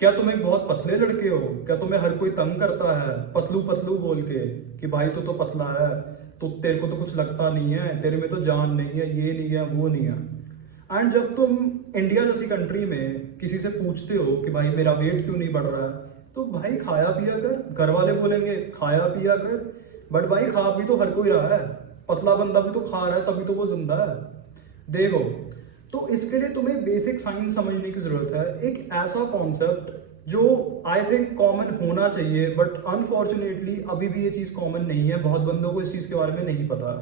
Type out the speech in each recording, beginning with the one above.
क्या तुम एक बहुत पतले लड़के हो? क्या तुम्हें हर कोई तंग करता है पतलू पतलू बोल के कि भाई तू तो पतला है, तो तेरे को तो कुछ लगता नहीं है, तेरे में तो जान नहीं है, ये नहीं है वो नहीं है। एंड जब तुम इंडिया जैसी कंट्री में किसी से पूछते हो कि भाई मेरा वेट क्यों नहीं बढ़ रहा है, तो भाई खाया पिया कर। घर वाले बोलेंगे खाया पिया कर, बट भाई खा भी तो हर कोई रहा है। पतला बंदा भी तो खा रहा है, तभी तो वो जिंदा है। देखो, तो इसके लिए तुम्हें बेसिक साइंस समझने की जरूरत है। एक ऐसा कॉन्सेप्ट जो आई थिंक कॉमन होना चाहिए, बट अनफॉर्चुनेटली अभी भी ये चीज कॉमन नहीं है। बहुत बंदों को इस चीज के बारे में नहीं पता।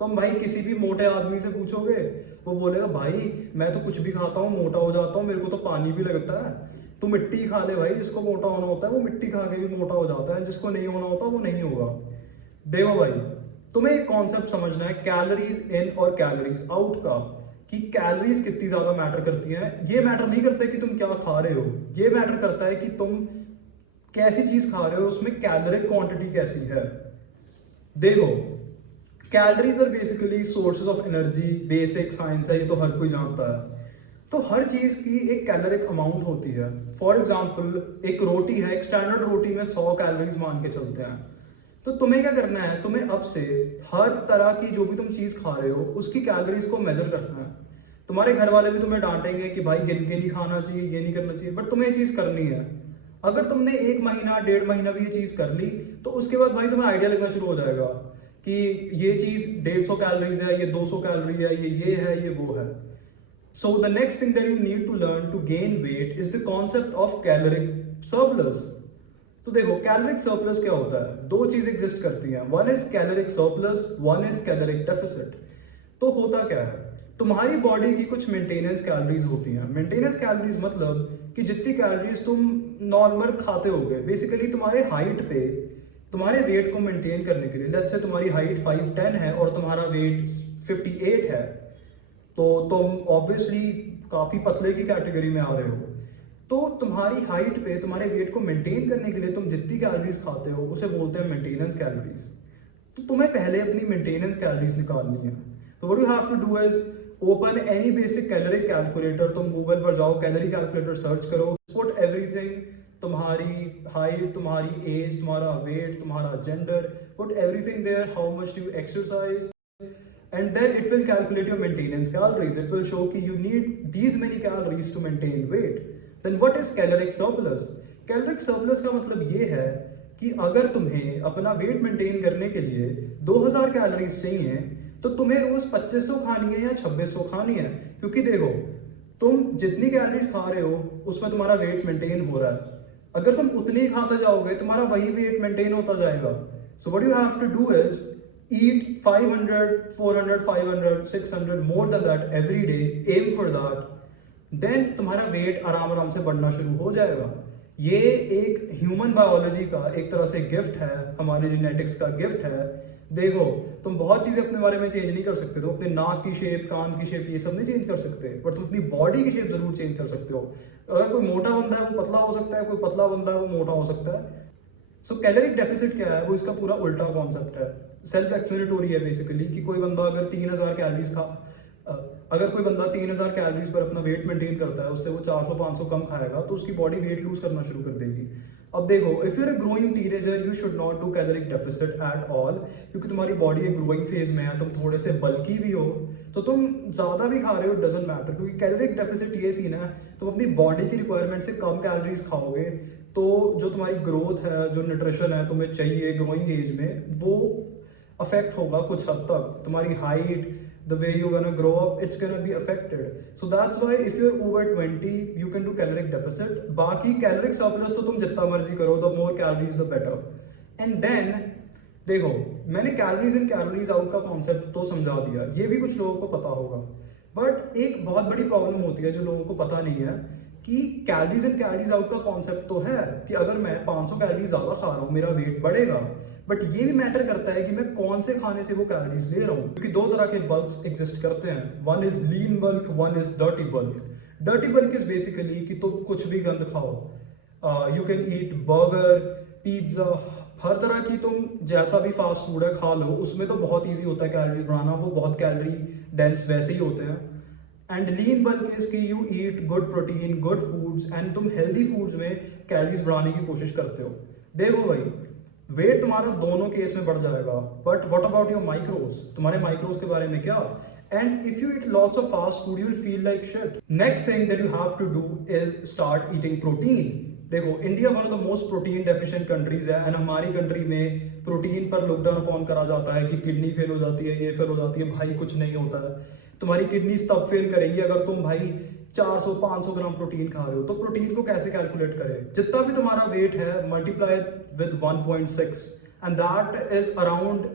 तुम भाई किसी भी मोटे आदमी से पूछोगे, वो बोलेगा भाई मैं तो कुछ भी खाता हूँ मोटा हो जाता हूँ, मेरे को तो पानी भी लगता है। तू मिट्टी खा ले भाई, जिसको मोटा होना होता है वो मिट्टी खा के भी मोटा हो जाता है, जिसको नहीं होना होता वो नहीं होगा। देखो भाई, तुम्हें एक कॉन्सेप्ट समझना है कैलोरीज इन और कैलोरीज आउट का, कि कैलोरीज कितनी ज्यादा मैटर करती हैं। ये मैटर नहीं करता कि तुम क्या खा रहे हो, ये मैटर करता है कि तुम कैसी चीज खा रहे हो, उसमें कैलोरिक क्वांटिटी कैसी है। देखो, calories are basically sources of energy, basic science है, ये तो हर कोई जानता है। तो हर चीज की एक कैलोरिक अमाउंट होती है। फॉर एग्जाम्पल एक रोटी है, एक स्टैंडर्ड रोटी में 100 कैलोरीज मान के चलते हैं। तो तुम्हें क्या करना है, तुम्हें अब से हर तरह की जो भी तुम चीज खा रहे हो उसकी कैलोरीज को मेजर करना है। तुम्हारे घर वाले भी तुम्हें डांटेंगे कि भाई गिन के नहीं खाना चाहिए, ये नहीं करना चाहिए, बट तुम्हें ये चीज करनी है। अगर तुमने 1 महीना 1.5 महीना भी ये चीज कर ली, तो उसके बाद भाई तुम्हें आइडिया लगना शुरू हो जाएगा कि ये चीज 150 कैलोरीज है, ये 200 कैलोरी है, ये है, ये वो है। So the next thing that you need to learn to gain weight is the concept of caloric surplus. तो देखो, कैलोरिक सरप्लस क्या होता है? दो चीज एग्जिस्ट करती हैं, one is caloric surplus, one is caloric deficit. तो होता क्या है, तुम्हारी बॉडी की कुछ मेंटेनेंस कैलोरीज होती हैं। मेंटेनेंस कैलोरीज मतलब कि जितनी कैलोरीज तुम नॉर्मल खाते होगे, बेसिकली तुम्हारे हाइट पे तुम्हारे वेट को मेंटेन करने के लिए। लेट्स से तुम्हारी हाइट 5'10" है और तुम्हारा वेट 58 है, तो तुम ऑब्वियसली काफी पतले की कैटेगरी में आ रहे हो। तो तुम्हारी हाइट पे तुम्हारे वेट को मेंटेन करने के लिए तुम जितनी कैलोरीज खाते हो उसे बोलते हैं मेंटेनेंस कैलोरीज। तो तुम्हें पहले अपनी मेंटेनेंस कैलोरीज निकालनी है। तो what you have to do is open any basic calorie calculator. तुम गूगल पर जाओ, कैलोरी कैलकुलेटर सर्च करो, पुट एवरीथिंग, तुम्हारी हाइट, तुम्हारी एज, तुम्हारा वेट, तुम्हारा gender, put everything there, how much do you exercise, and then it will calculate your maintenance calories. It will show कि you need these many calories to maintain weight. Then what is caloric surplus? Caloric surplus का मतलब ये है कि अगर तुम्हें अपना weight maintain करने के लिए 2000 कैलोरीज चाहिए, तो तुम्हें रोज 2500 खानी है या 2600 खानी है। क्योंकि देखो, तुम जितनी कैलोरीज खा रहे हो उसमें तुम्हारा वेट मेंटेन हो रहा है। अगर तुम उतनी ही खाते जाओगे, तुम्हारा वही वेट मेंटेन होता जाएगा। So what you have to do is eat 500, 400, 500, 600, more than that every day, aim for that, then तुम्हारा वेट आराम आराम से बढ़ना शुरू हो जाएगा। ये एक ह्यूमन बायोलॉजी का एक तरह से गिफ्ट है, हमारे जेनेटिक्स का गिफ्ट है। देखो, तुम बहुत चीजें अपने बारे में चेंज नहीं कर सकते, तो अपने नाक की शेप, कान की शेप, ये सब नहीं चेंज कर सकते, पर तुम अपनी बॉडी की शेप जरूर चेंज कर सकते हो। अगर कोई मोटा बंदा है वो पतला हो सकता है, कोई पतला बंदा है वो मोटा हो सकता है। सो कैलोरिक डेफिसिट क्या है, वो इसका पूरा उल्टा कॉन्सेप्ट है। सेल्फ एक्सप्लेनेटरी है बेसिकली, कि कोई बंदा अगर 3000 कैलोरीज अगर कोई बंदा 3000 कैलोरीज पर अपना वेट मेंटेन करता है, उससे वो 400-500 कम खाएगा, तो उसकी बॉडी वेट लूज करना शुरू कर देगी। अब देखो, if you are a growing teenager, you should not do caloric deficit at all, क्योंकि तुम्हारी बॉडी एक ग्रोइंग फेज में है, तुम थोड़े से बल्की भी हो, तो तुम ज्यादा भी खा रहे हो, डजंट मैटर। क्योंकि कैलोरिक डेफिसिट ये सीन है, तुम अपनी बॉडी की रिक्वायरमेंट से कम कैलोरीज खाओगे, तो जो तुम्हारी ग्रोथ है, जो न्यूट्रिशन है तुम्हें चाहिए ग्रोइंग एज में, वो अफेक्ट होगा कुछ हद तक। तुम्हारी height, the way you're gonna grow up, it's gonna be affected. So that's why if you're over 20, you can do caloric deficit. बाकी caloric surplus तो तुम जितना मर्जी करो, the more calories the better. And then देखो, मैंने calories in calories out का concept तो समझा दिया, ये भी कुछ लोगों को पता होगा, बट एक बहुत बड़ी प्रॉब्लम होती है जो लोगों को पता नहीं है, कि कैलोरीज इन कैलोरीज आउट का कॉन्सेप्ट तो है कि अगर मैं 500 कैलोरीज ज्यादा खा रहा हूँ मेरा वेट बढ़ेगा, बट ये भी मैटर करता है कि मैं कौन से खाने से वो कैलोरीज ले रहा हूँ। क्योंकि दो तरह के बल्क्स एग्जिस्ट करते हैं, one is lean bulk, one is dirty bulk. Dirty bulk is basically कि तुम कुछ भी गंद खाओ, you can eat burger, pizza, हर तरह की तुम जैसा भी फास्ट फूड है खा लो, उसमें तो बहुत ईजी होता है कैलोरी बनाना, वो बहुत कैलोरी डेंस वैसे ही होते हैं। एंड लीन बल्क इज कि you eat good protein, good foods, and तुम हेल्दी फूड्स में कैलोरीज बढ़ाने की कोशिश करते हो। देखो भाई, वेट तुम्हारा दोनों केस में बढ़ जाएगा, but what about your micros? तुम्हारे माइक्रोस के बारे में क्या? And if you eat lots of fast food you will feel like shit. Next thing that you have to do is start eating protein. देखो, India one of the most protein deficient countries है, and हमारी country में protein पर look down upon करा जाता है कि kidney fail हो जाती है, ये फेल हो जाती है। भाई कुछ नहीं होता है, तुम्हारी किडनी तब फेल करेंगी अगर तुम भाई 400-500 ग्राम प्रोटीन खा रहे हो। तो प्रोटीन को कैसे कैलकुलेट करें? जितना भी तुम्हारा वेट है multiply with 1.6 and that is around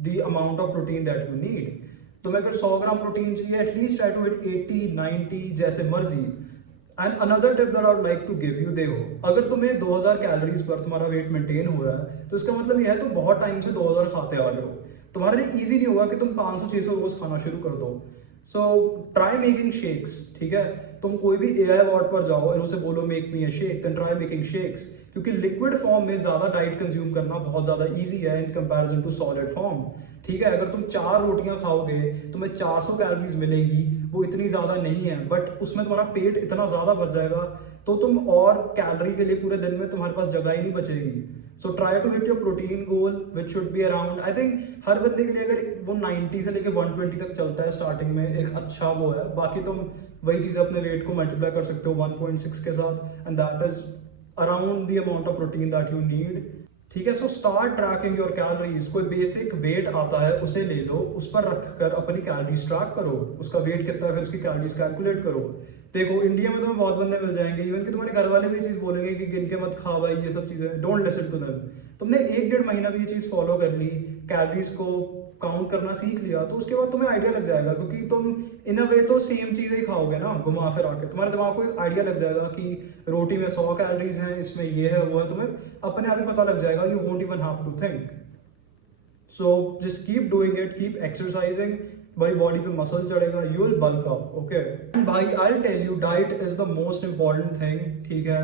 the amount of protein that you need. तुम्हें अगर 100 ग्राम प्रोटीन चाहिए, एटलीस्ट ट्राई टू इट 80-90 जैसे मर्जी। And another tip that I would like to give you, देखो अगर तुम्हें 2000 कैलोरीज पर तुम्हारा वेट मेंटेन हो रहा है तो इसका मतलब यह है तुम बहुत टाइम से 2000 खाते आ रहे हो। तुम्हारे लिए इजी नहीं होगा कि तुम 500-600 रोज खाना शुरू कर दो। सो ट्राई मेकिंग शेक्स, ठीक है? तुम कोई भी AI अवार्ड पर जाओ और उसे बोलो make me a shake, then try making shakes, क्योंकि लिक्विड फॉर्म में ज्यादा डाइट कंज्यूम करना बहुत ज्यादा इजी है in comparison to solid form. ठीक है, अगर तुम 4 रोटियां खाओगे तुम्हें 400 कैलोरीज मिलेंगी, वो इतनी ज्यादा नहीं है, बट उसमें तुम्हारा पेट इतना ज्यादा भर जाएगा तो तुम और कैलोरी के लिए पूरे दिन में तुम्हारे पास जगह ही नहीं बचेगी। So try to hit your protein goal which should be around, I think हर बंदे के लिए अगर वो 90 से लेकर 120 तक चलता है स्टार्टिंग में, एक अच्छा वो है। बाकी तुम वही चीज अपने वेट को मल्टीप्लाई कर सकते हो 1.6 के साथ, and that is around the amount of protein that you need. ठीक है, so start trekking your calories. कोई बेसिक वेट आता है उसे ले लो, उस पर रखकर अपनी कैलोरीज ट्रैक करो, उसका वेट कितना है फिर उसकी कैलोरीज कैलकुलेट करो। देखो इंडिया में तुम्हें बहुत बंदे मिल जाएंगे, इवन कि तुम्हारे घर वाले भी ये चीज बोलेंगे कि गिन के मत खा भाई, ये सब चीजें डोंट लिसन टू देम। तुमने 1-1.5 महीना भी ये चीज फॉलो कर ली, कैलोरीज को काउंट करना सीख लिया, तो उसके बाद तुम्हें आइडिया लग जाएगा, क्योंकि तुम इन अ वे तो सेम चीजें ही खाओगे ना घुमा फिर आके। तुम्हारे दिमाग को एक आइडिया लग जाएगा कि रोटी में 100 कैलोरीज हैं, इसमें ये है वो है, तुम्हें अपने आप ही पता लग जाएगा। You won't even have to think. So just keep doing it, keep exercising, भाई बॉडी पे मसल चढ़ेगा, you will bulk up. Okay भाई, I tell you diet is the most important thing. ठीक है,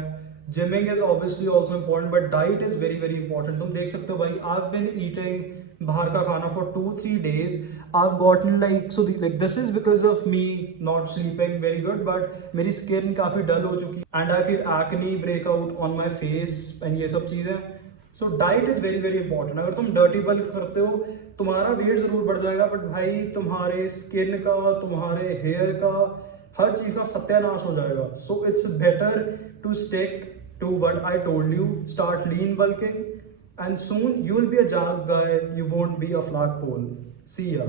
gymming is obviously also important, but diet is very very important. तुम देख सकते हो भाई, आई हैव बीन ईटिंग बाहर का खाना for 2-3 days, I've gotten like this is because of me not sleeping very good, but मेरी स्किन काफी डल हो चुकी and I feel acne breakout on my face and ये सब चीजें। So diet is very very important. अगर तुम dirty bulk करते हो तुम्हारा वेट जरूर बढ़ जाएगा, बट भाई तुम्हारे स्किन का, तुम्हारे हेयर का, हर चीज का सत्यानाश हो जाएगा। So it's better to stick to what I told you, start lean bulking and soon you will be a jack guy, you won't be a flagpole. See ya.